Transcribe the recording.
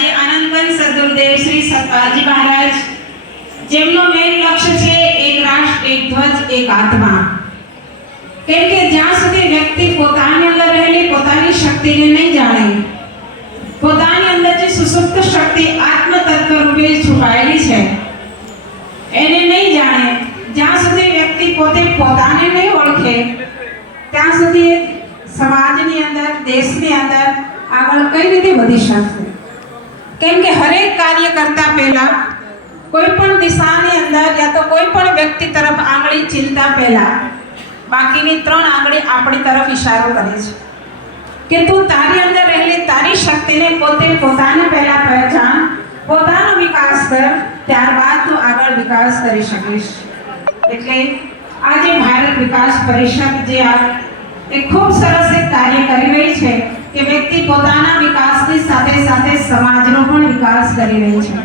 આજે આનંદવન સદગુરુદેવ શ્રી સતપાલજી મહારાજ જેમનો મેન લક્ષ્ય છે એક રાષ્ટ્ર એક ધ્વજ એક આત્મા। કેમ કે જ્યાં સુધી વ્યક્તિ પોતાની અંદર રહેલી પોતાની શક્તિને નહીં જાણે, પોતાની અંદર જે સુસુપ્ત શક્તિ આત્મ તત્વ રૂપે છુપાયેલી છે એને નહીં જાણે, જ્યાં સુધી વ્યક્તિ પોતે પોતાને નહીં ઓળખે ત્યાં સુધી સમાજની અંદર દેશની અંદર આગળ કઈ રીતે વધી શકશે। કેમ કે હરેક કાર્ય કરતા પહેલા કોઈ પણ દિશાની અંદર યા તો કોઈ પણ વ્યક્તિ તરફ આંગળી ચીલતા પહેલા બાકીની 3 આંગળી આપણી તરફ ઇશારો કરે છે કે તું તારી અંદર રહેલી તારી શક્તિને પોતે પોતાને પહેલા પહેચાન, પોતાનો વિકાસ કર, ત્યારબાદ તું આગળ વિકાસ કરી શકીશ। એટલે આજે ભારત વિકાસ પરિષદ જે એક ખૂબ સરસ એક કાર્ય કરી રહી છે કે વ્યક્તિ પોતાના વિકાસની સાથે સાથે સમાજનો પણ વિકાસ કરી રહી છે।